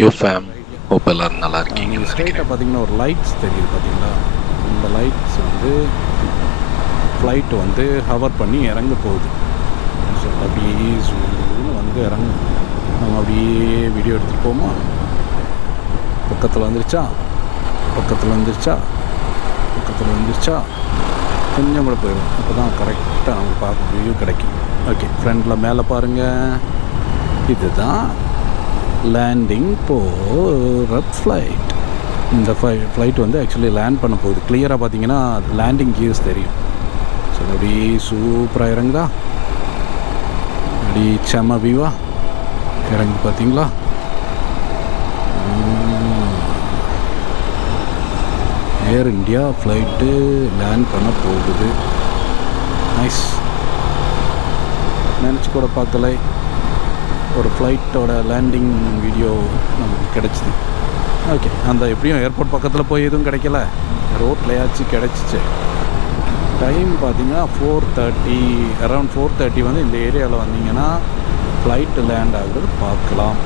You fame. Hope எல்லோரும் நல்லா நீங்கள் இருக்கீங்கன்னு ஸ்ட்ரைட்டாக நினைக்கிறேன். பார்த்தீங்கன்னா ஒரு லைட்ஸ் தெரியுது பார்த்தீங்களா? இந்த லைட்ஸ் வந்து ஃப்ளைட்டு வந்து ஹவர் பண்ணி இறங்க போகுது. ஸோ அப்படியே ஜூன்னு வந்து இறங்கும். நம்ம அப்படியே வீடியோ எடுத்துகிட்டு போமா, பக்கத்தில் வந்துருச்சா, பக்கத்தில் வந்துருச்சா, பக்கத்தில் வந்துருச்சா, கொஞ்சம் கூட போயிடும். அப்போ தான் கரெக்டாக நமக்கு பார்க்க வியூ கிடைக்கும். ஓகே, ஃப்ரண்டில் மேலே பாருங்கள், இதுதான் லேண்டிங் போகிற ஃப்ளைட். இந்த ஃப்ளைட் வந்து ஆக்சுவலி லேண்ட் பண்ண போகுது. கிளியராக பார்த்தீங்கன்னா லேண்டிங் கியர்ஸ் தெரியும். ஸோ அப்படியே சூப்பராக இறங்குதா, அப்படி செம வியூவா இறங்கி பார்த்தீங்களா? ஏர் இண்டியா ஃப்ளைட்டு லேண்ட் பண்ண போகுது. நைஸ். நினச்சி கூட பார்க்கலை ஒரு ஃப்ளைட்டோட லேண்டிங் வீடியோ நமக்கு கிடச்சிது. ஓகே, அந்த எப்படியும் ஏர்போர்ட் பக்கத்தில் போய் எதுவும் கிடைக்கல, ரோட்லையாச்சும் கிடச்சிச்சு. டைம் பார்த்திங்கன்னா 4:30, அரௌண்ட் 4:30 வந்து இந்த ஏரியாவில் வந்தீங்கன்னா ஃப்ளைட்டு லேண்ட் ஆகுறது பார்க்கலாம்.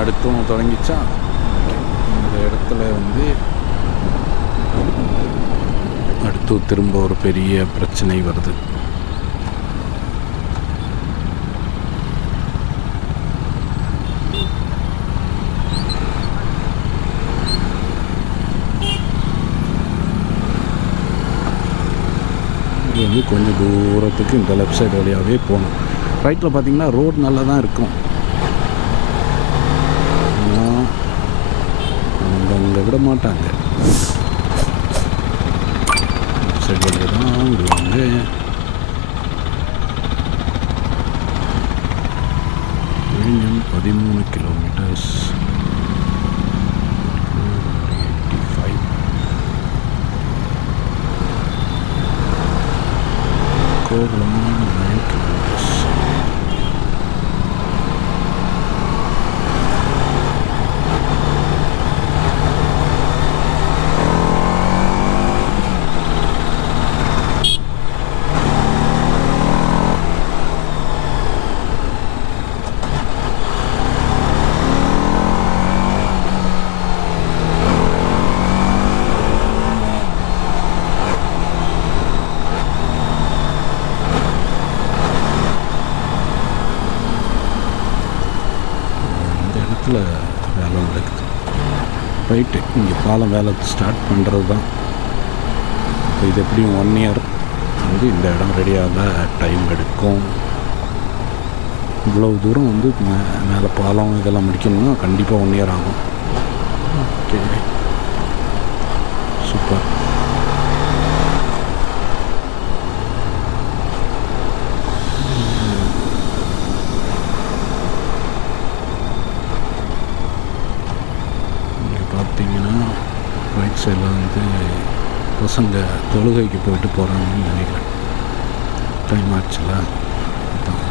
அடுத்தும் தொடங்கிச்சா. இந்த இடத்துல வந்து அடுத்து திரும்ப ஒரு பெரிய பிரச்சனை வருது. இது வந்து கொஞ்சம் தூரத்துக்கு இந்த லெஃப்ட் சைடு வழியாகவே போகணும். ரைட்டில் பார்த்தீங்கன்னா ரோடு நல்லா தான் இருக்கும், அங்கே விட மாட்டாங்க. லெஃப்ட் சைடு வழியாக தான் விடுவாங்க. விழுப்புரம் 13 கிலோமீட்டர்ஸ், 85. கோகுலம் 9 கிலோமீட்டர்ஸ். வேலை நடக்குது. ரைட்டு, இங்கே பாலம் வேலை ஸ்டார்ட் பண்ணுறது தான். இப்போ இது எப்படியும் 1 இயர் வந்து இந்த இடம் ரெடியாக டைம் எடுக்கும். இவ்வளோ தூரம் வந்து மேலே பாலம் இதெல்லாம் முடிக்கணும்னா கண்டிப்பாக 1 இயர் ஆகும். Okay, super. பார்த்தீங்கன்னா ரைட் சைடில் வந்து பசங்க தொழுகைக்கு போயிட்டு போகிறாங்கன்னு நினைக்கிறேன். டைம் ஆச்சுல, அதான்.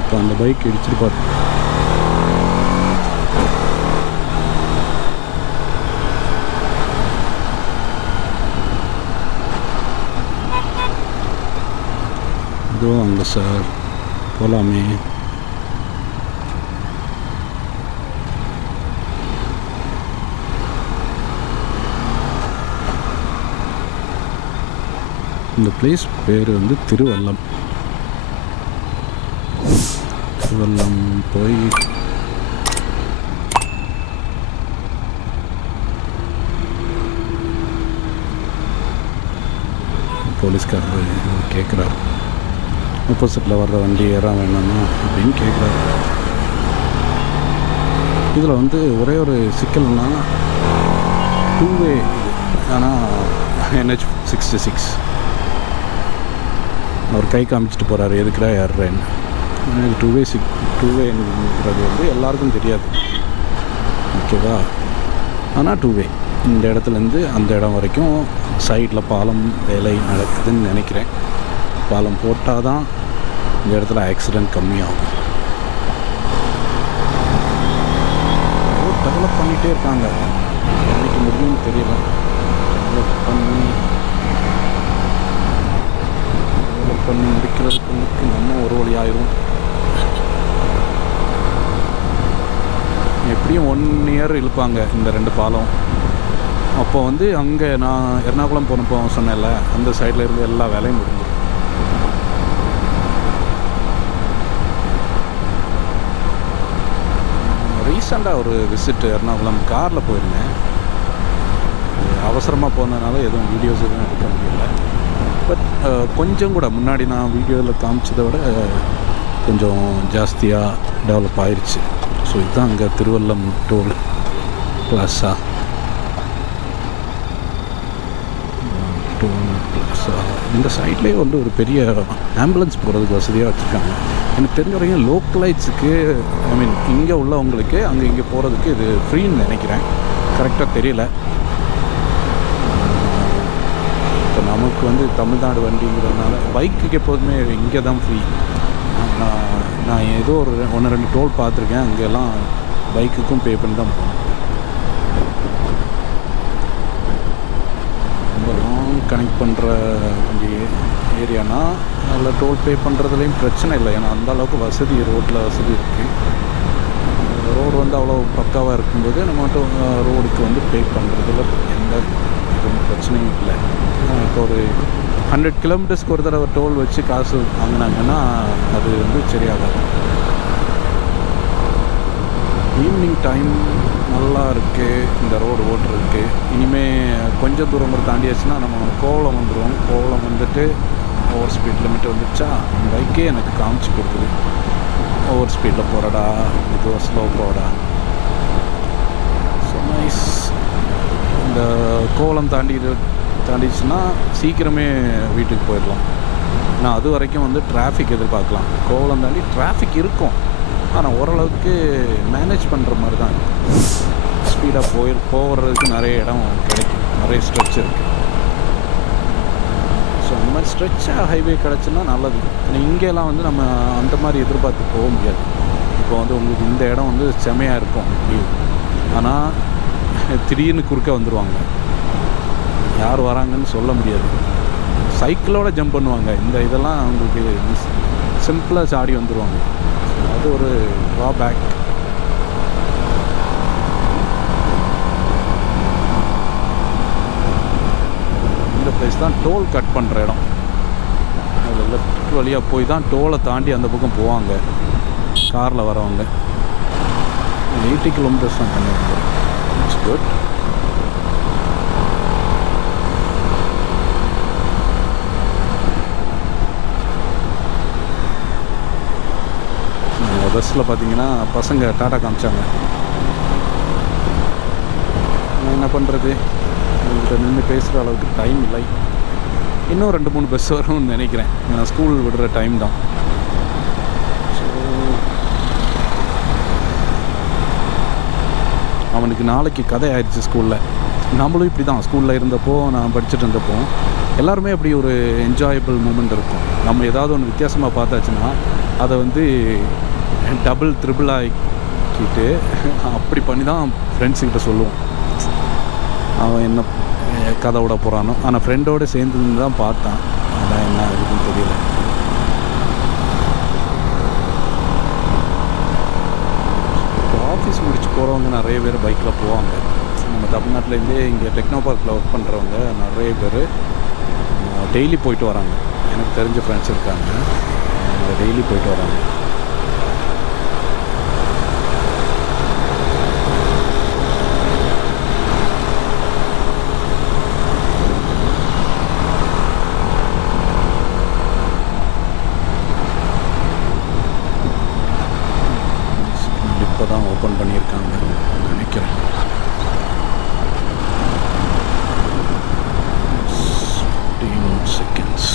இப்போ அந்த பைக் இடிச்சிட்டு பார்த்து போகலாம்ல சார், போகலாமே. இந்த பிளேஸ் பேர் வந்து திருவல்லம். திருவல்லம் போய் போலீஸ்காரர் கேட்குறாரு, ஆப்போசிட்டில் வர்ற வண்டி ஏற வேணும்னா அப்படின்னு கேட்குறாரு. இதில் வந்து ஒரே ஒரு சிக்கல்னா 2-வே இது. ஆனால் NH-66 அவர் கை காமிச்சிட்டு போகிறாரு, எதுக்குடா ஏறுறேன்னு. இது 2-வேங்கிறது வந்து எல்லாருக்கும் தெரியாது, ஓகேவா? ஆனால் 2-வே இந்த இடத்துலேருந்து அந்த இடம் வரைக்கும் சைடில் பாலம் வேலை நடக்குதுன்னு நினைக்கிறேன். பாலம் போட்டால் தான் இந்த இடத்துல ஆக்சிடெண்ட் கம்மியாகும். டெவலப் பண்ணிகிட்டே இருக்காங்க, என்னைக்கு முடியும்னு தெரியல. டெவலப் பண்ணி முடிக்கிறதுக்கு நம்ம ஒரு வழி ஆயிரும். எப்படியும் 1 இயர் இழுப்பாங்க இந்த 2 பாலம். அப்போ வந்து அங்கே நான் எர்ணாகுளம் போனப்போ சொன்னேன்ல, அந்த சைடில் இருந்து எல்லா வேலையும் முடிஞ்சிடும். ரீசெண்டாக ஒரு விசிட் எர்ணாகுளம் காரில் போயிருந்தேன். அவசரமாக போனதுனால எதுவும் வீடியோஸ் எதுவும் எடுக்க முடியல. பட் கொஞ்சம் கூட முன்னாடி நான் வீடியோவில் காமிச்சதை விட கொஞ்சம் ஜாஸ்தியாக டெவலப் ஆயிடுச்சு. ஸோ இதுதான் அங்கே திருவல்லம் டோல் பிளாஸா. இந்த சைட்லேயே வந்து ஒரு பெரிய ஆம்புலன்ஸ் போகிறதுக்கு வசதியாக வச்சுருக்காங்க. எனக்கு தெரிஞ்ச வரைக்கும் லோக்கலைட்ஸுக்கு, ஐ மீன் இங்கே உள்ளவங்களுக்கு அங்கே இங்கே போகிறதுக்கு இது ஃப்ரீன்னு நினைக்கிறேன், கரெக்டாக தெரியல. இப்போ நமக்கு வந்து தமிழ்நாடு வண்டிங்கிறதுனால பைக்குக்கு எப்போதுமே இங்கே தான் ஃப்ரீ. நான் ஏதோ ஒரு 1-2 டோல் பார்த்துருக்கேன், அங்கெல்லாம் பைக்குக்கும் பே பண்ணி தான் போகணும். ரொம்ப லாங் கனெக்ட் பண்ணுற ஏரியானா அதில் டோல் பே பண்ணுறதுலேயும் பிரச்சனை இல்லை, ஏன்னா அந்த அளவுக்கு வசதி ரோட்டில் வசதி இருக்குது. ரோடு வந்து அவ்வளோ பக்காவாக இருக்கும்போது நம்ம மட்டும் ரோடுக்கு வந்து பே பண்ணுறதுல எந்த பிரச்சனையும் இல்லை. இப்போ ஒரு 100 கிலோமீட்டர்ஸ்க்கு ஒரு தடவை டோல் வச்சு காசு வாங்கினாங்கன்னா அது வந்து சரியாகாது. ஈவினிங் டைம் நல்லா இருக்குது இந்த ரோடு ஓட்டுறதுக்கு. இனிமேல் கொஞ்சம் தூரம் கூட தாண்டியாச்சுன்னா நம்ம கோவளம் வந்துடுவோம். கோவளம் வந்துட்டு ஓவர் ஸ்பீட் லிமிட் வந்துடுச்சா, பைக்கே எனக்கு காமிச்சு கொடுக்குது, ஓவர் ஸ்பீடில் போகிறடா, மெதுவாக ஸ்லோ போடா. So nice. இந்த கோவளம் தாண்டிச்சுன்னா சீக்கிரமே வீட்டுக்கு போயிடலாம். நான் அது வரைக்கும் வந்து டிராஃபிக் எதிர்பார்க்கலாம். கோவளம் தாண்டி டிராஃபிக் இருக்கும், ஆனால் ஓரளவுக்கு மேனேஜ் பண்ணுற மாதிரி தான் இருக்கும். ஸ்பீடாக போகிறதுக்கு நிறைய இடம் கிடைக்கும், நிறைய ஸ்ட்ரெச் இருக்குது. ஸோ அந்த மாதிரி ஸ்ட்ரெச்சாக ஹைவே கிடச்சுன்னா நல்லது. இங்கெல்லாம் வந்து நம்ம அந்த மாதிரி எதிர்பார்த்து போக முடியாது. இப்போ வந்து உங்களுக்கு இந்த இடம் வந்து செமையாக இருக்கும் வியூ, ஆனால் திடீர்னு குறுக்க வந்துடுவாங்க, யார் வராங்கன்னு சொல்ல முடியாது. சைக்கிளோட ஜம்ப் பண்ணுவாங்க. இந்த இதெல்லாம் அவங்களுக்கு சிம்பிளாக சாடி வந்துடுவாங்க. அது ஒரு ட்ராபேக். இந்த பிளேஸ் தான் டோல் கட் பண்ணுற இடம். அதில் லெஃப்ட் வழியாக போய் தான் டோலை தாண்டி அந்த பக்கம் போவாங்க காரில் வரவங்க. 80 கிலோமீட்டர்ஸ் தான் பண்ணியிருக்கோம். It's good. பஸ்ஸில் பார்த்தீங்கன்னா பசங்க டாட்டா காமிச்சாங்க. நான் என்ன பண்ணுறது, உங்கள்கிட்ட நின்று பேசுகிற அளவுக்கு டைம் இல்லை. இன்னும் 2-3 பஸ் வரும்னு நினைக்கிறேன். நான் ஸ்கூல் விடுற டைம் தான். ஸோ அவனுக்கு நாளைக்கு கதை ஆயிடுச்சு ஸ்கூலில். நம்மளும் இப்படி தான் ஸ்கூலில் இருந்தப்போ, நான் படிச்சுட்டு இருந்தப்போ எல்லாருமே அப்படி ஒரு என்ஜாயபிள் மூமெண்ட் இருக்கும். நம்ம ஏதாவது ஒன்று வித்தியாசமாக பார்த்தாச்சுன்னா அதை வந்து டபுள் ட்ரிபிள் ஆக்கிட்டு அப்படி பண்ணி தான் ஃப்ரெண்ட்ஸுக்கிட்ட சொல்லுவோம் அவன் என்ன கதை விட போகிறானோ. ஆனால் ஃப்ரெண்டோடு சேர்ந்து தான் பார்த்தான், அதான் என்ன ஆகுதுன்னு தெரியல. படித்து முடிச்சு போகிறவங்க நிறைய பேர் பைக்கில் போவாங்க. நம்ம தமிழ்நாட்டிலேருந்தே இங்கே டெக்னோ பார்க்கில் ஒர்க் பண்ணுறவங்க நிறைய பேர் டெய்லி போயிட்டு வராங்க. எனக்கு தெரிஞ்ச ஃப்ரெண்ட்ஸ் இருக்காங்க, அவங்க டெய்லி போயிட்டு வராங்க. இப்போ தான் ஓப்பன் பண்ணியிருக்காங்க நினைக்கிறேன். seconds.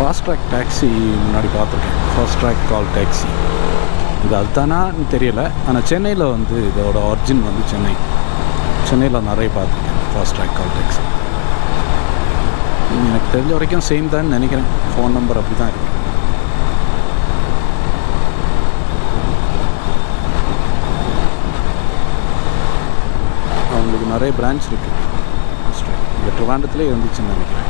ஃபாஸ்ட் ட்ராக் டாக்ஸி முன்னாடி பார்த்துருக்கேன். ஃபாஸ்ட் ட்ராக் கால் டாக்ஸி இது அதுதானான்னு தெரியலை. ஆனால் சென்னையில் வந்து இதோட ஒரிஜின் வந்து சென்னையில் நிறைய பார்த்துருக்கேன் ஃபாஸ்ட் ட்ராக் கால் டாக்ஸி. எனக்கு தெரிஞ்ச வரைக்கும் சேம் தான் நினைக்கிறேன். ஃபோன் நம்பர் அப்படி தான் இருக்குது. அவங்களுக்கு நிறைய பிரான்ச் இருக்குது. ஃபாஸ்ட் ட்ராக் இங்கே ட்ரிவாண்டத்துலேயே இருந்துச்சுன்னு நினைக்கிறேன்.